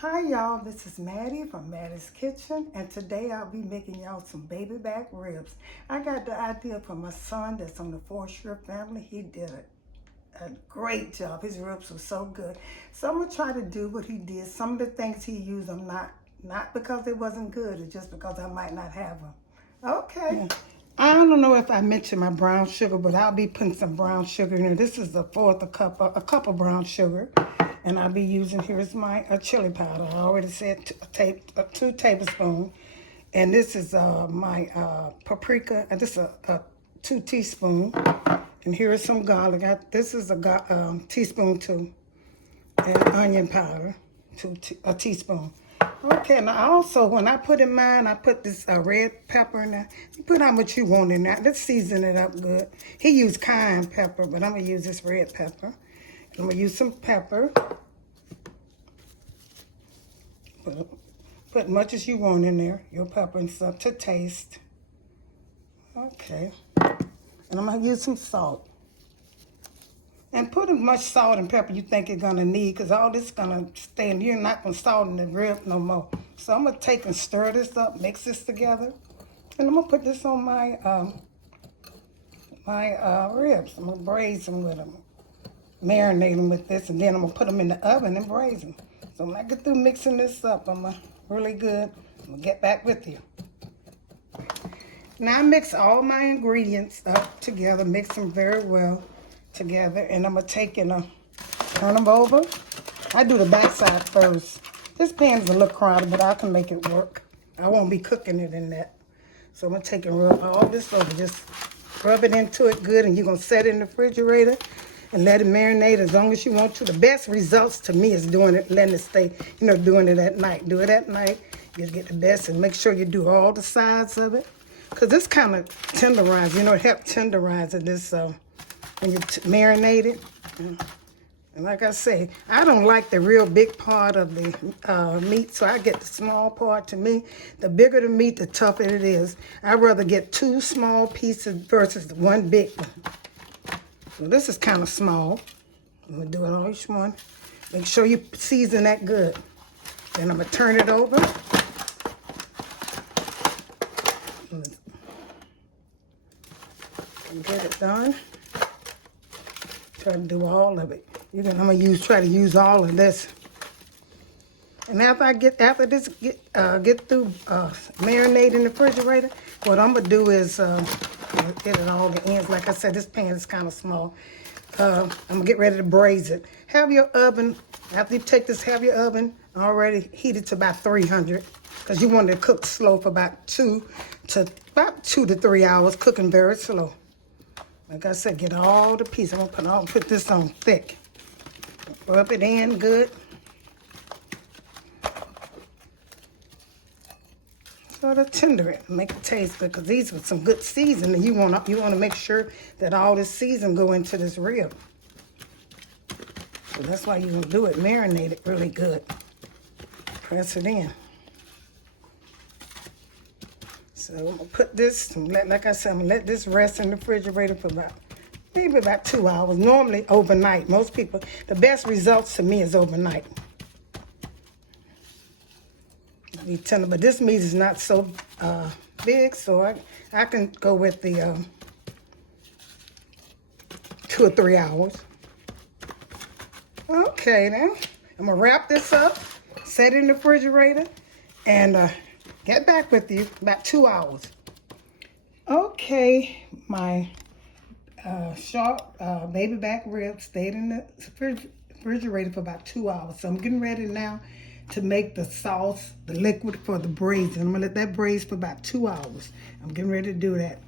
Hi y'all, this is Mattie from Mattie's Kitchen, and today I'll be making y'all some baby back ribs. I got the idea from my son that's on the four-year family. He did a great job. His ribs were so good. So I'm gonna try to do what he did. Some of the things he used, I'm not because it wasn't good, it's just because I might not have them. Okay. Yeah. I don't know if I mentioned my brown sugar, but I'll be putting some brown sugar in there. This is a cup of brown sugar. And I'll be using, here's my chili powder. I already said 2 tablespoons. And this is my paprika. This is a 2 teaspoons. And here is some garlic. This is a teaspoon too. And onion powder, a teaspoon. Okay, now also when I put in mine, I put this red pepper in there. You put how much you want in there. Let's season it up good. He used cayenne pepper, but I'm going to use this red pepper. I'm going to use some pepper. Put much as you want in there. Your pepper and stuff to taste. Okay. And I'm going to use some salt. And put as much salt and pepper you think you're going to need, because all this is going to stay in. You're not going to salt in the rib no more. So I'm going to take and stir this up, mix this together. And I'm going to put this on my ribs. I'm going to braise them with them. Marinate them with this, and then I'm going to put them in the oven and braise them. So when I get through mixing this up, I'm really good. I'm going to get back with you. Now I mix all my ingredients up together, mix them very well together, and I'm going to take and turn them over. I do the back side first. This pan's a little crowded, but I can make it work. I won't be cooking it in that. So I'm going to take and rub all this over. Just rub it into it good, and you're going to set it in the refrigerator and let it marinate as long as you want to. The best results to me is doing it, letting it stay, doing it at night. Do it at night, you'll get the best, and make sure you do all the sides of it. Because this kind of tenderize, it helps tenderize it, this, when you marinate it. And like I say, I don't like the real big part of the meat, so I get the small part. To me, the bigger the meat, the tougher it is. I'd rather get 2 small pieces versus 1 big one. So this is kind of small. I'm going to do it on each one. Make sure you season that good. Then I'm going to turn it over. And get it done. Try to do all of it. I'm going to try to use all of this. And after this get through marinating in the refrigerator, what I'm going to do is get it all the ends. Like I said, this pan is kind of small. I'm going to get ready to braise it. Have your oven, after you take this, have your oven already heated to about 300, because you want it to cook slow for about 2 to 3 hours, cooking very slow. Like I said, get all the pieces. I'm going to put this on thick. Rub it in good. Sort of tender it, make it taste good, because these are some good seasoning. You want to make sure that all this season go into this rib. So that's why you're going to do it, marinate it really good. Press it in. So I'm going to put this, like I said, I'm going to let this rest in the refrigerator for maybe about 2 hours. Normally overnight. Most people, the best results to me is overnight. Be tender, but this meat is not so big, so I can go with the 2 or 3 hours. Okay, now I'm gonna wrap this up, set it in the refrigerator, and get back with you about 2 hours. Okay, my sharp babyback ribs stayed in the refrigerator for about 2 hours, so I'm getting ready now to make the sauce, the liquid for the braising. I'm gonna let that braise for about 2 hours. I'm getting ready to do that.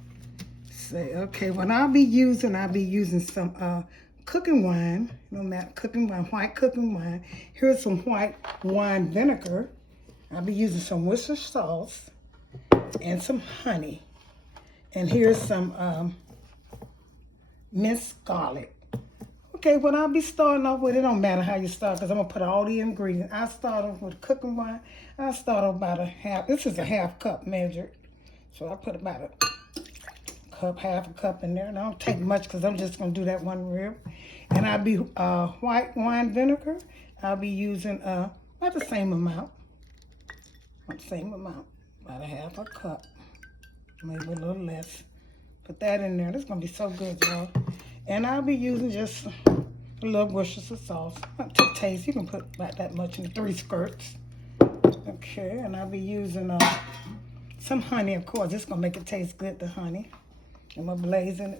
Okay, what I'll be using some cooking wine, cooking wine, white cooking wine. Here's some white wine vinegar. I'll be using some Worcester sauce and some honey. And here's some minced garlic. Okay, what I'll be starting off with, it don't matter how you start, because I'm going to put all the ingredients. I start off with cooking wine. I start off about this is a half cup measured. So I put about half a cup in there. And I don't take much, because I'm just going to do that one rib. And I'll be white wine vinegar. I'll be using About the same amount. About a half a cup. Maybe a little less. Put that in there. This is going to be so good, y'all. And I'll be using just a little Worcestershire sauce. Not to taste. You can put about that much in 3 squirts. Okay, and I'll be using some honey, of course. It's going to make it taste good, the honey. I'm going to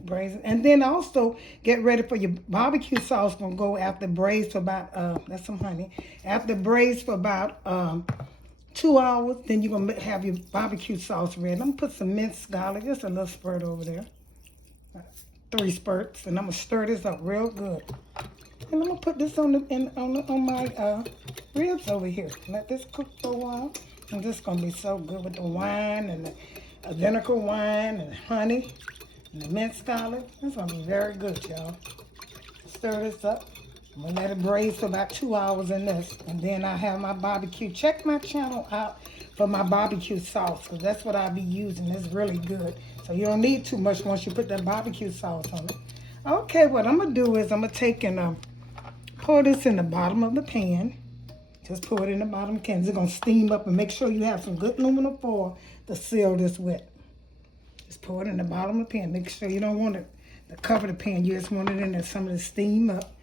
braise it. And then also get ready for your barbecue sauce. Going to go after braised for about, that's some honey. After braised for about 2 hours, then you're going to have your barbecue sauce ready. I'm going to put some minced garlic, just a little spurt over there. 3 spurts. And I'm going to stir this up real good. And I'm going to put this on my ribs over here. Let this cook for a while. And this is going to be so good with the wine and the vinegar wine and honey. And the minced garlic. It's going to be very good, y'all. Stir this up. I'm going to let it braise for about 2 hours in this. And then I have my barbecue. Check my channel out for my barbecue sauce, because that's what I'll be using. It's really good. So you don't need too much once you put that barbecue sauce on it. Okay, what I'm going to do is I'm going to take and pour this in the bottom of the pan. Just pour it in the bottom of the can. It's going to steam up, and make sure you have some good aluminum foil to seal this with. Just pour it in the bottom of the pan. Make sure you don't want it to cover the pan. You just want it in there, some of the steam up.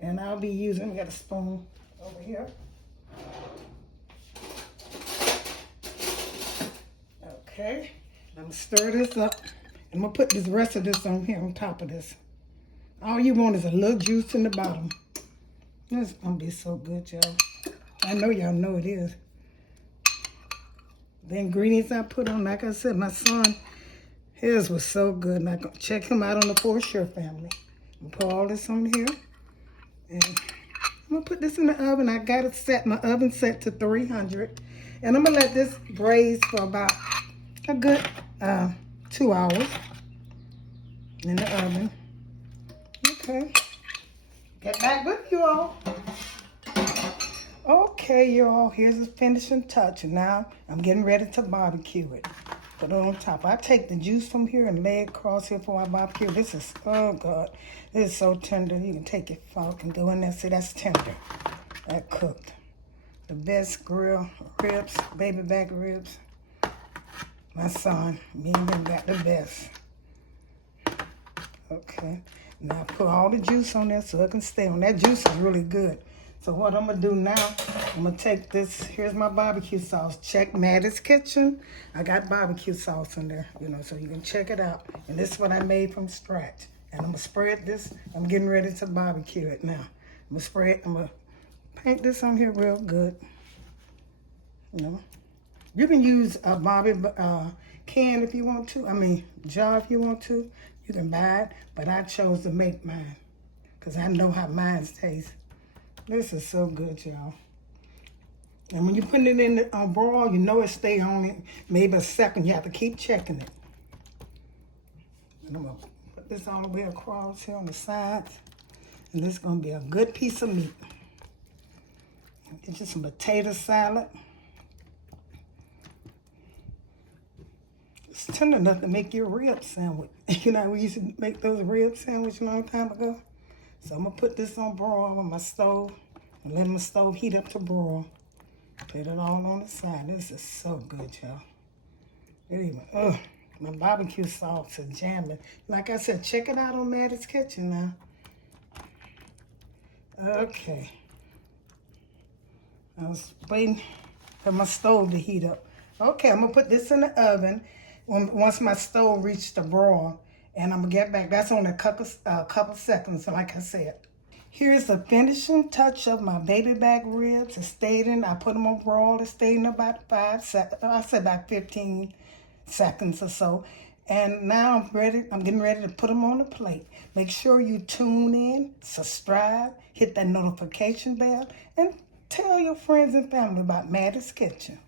And I'll be using, we got a spoon over here. Okay, I'm gonna stir this up. And I'm gonna put this rest of this on here on top of this. All you want is a little juice in the bottom. This is gonna be so good, y'all. I know y'all know it is. The ingredients I put on, like I said, my son, his was so good. And I'm gonna check him out on the Portia family. I'm gonna pour all this on here. And I'm gonna put this in the oven. I got it set, my oven set to 300. And I'm gonna let this braise for about a good 2 hours in the oven. Okay. Get back with you all. Okay, y'all, here's the finishing touch. And now I'm getting ready to barbecue it. Put it on top. I take the juice from here and lay it across here for my barbecue. This is, oh God, this is so tender. You can take your fork and go in there. See, that's tender. That cooked. The best grill ribs, babyback ribs. My son, me and him got the best. Okay, now put all the juice on there so it can stay on. That juice is really good. So what I'm going to do now, I'm going to take this, here's my barbecue sauce. Check Mattie's Kitchen. I got barbecue sauce in there, you know, so you can check it out. And this is what I made from scratch. And I'm going to spread this. I'm getting ready to barbecue it now. I'm going to paint this on here real good. You know, you can use a bobby can if you want to. I mean, jar if you want to. You can buy it, but I chose to make mine because I know how mine tastes. This is so good, y'all. And when you put it in the broil, you know it stay on it maybe a second. You have to keep checking it. And I'm going to put this all the way across here on the sides. And this is going to be a good piece of meat. Get you some potato salad. It's tender enough to make your rib sandwich. You know, we used to make those rib sandwiches a long time ago. So I'm going to put this on broil on my stove and let my stove heat up to broil. Put it all on the side. This is so good, y'all. My barbecue sauce is jamming. Like I said, check it out on Mattie's Kitchen now. Okay. I was waiting for my stove to heat up. Okay, I'm going to put this in the oven once my stove reaches the broil. And I'm going to get back. That's only a couple seconds, like I said. Here's the finishing touch of my babyback ribs. It stayed in. I put them on broil. It stayed in about 5 seconds. I said about 15 seconds or so. And now I'm ready. I'm getting ready to put them on the plate. Make sure you tune in, subscribe, hit that notification bell, and tell your friends and family about Mattie's Kitchen.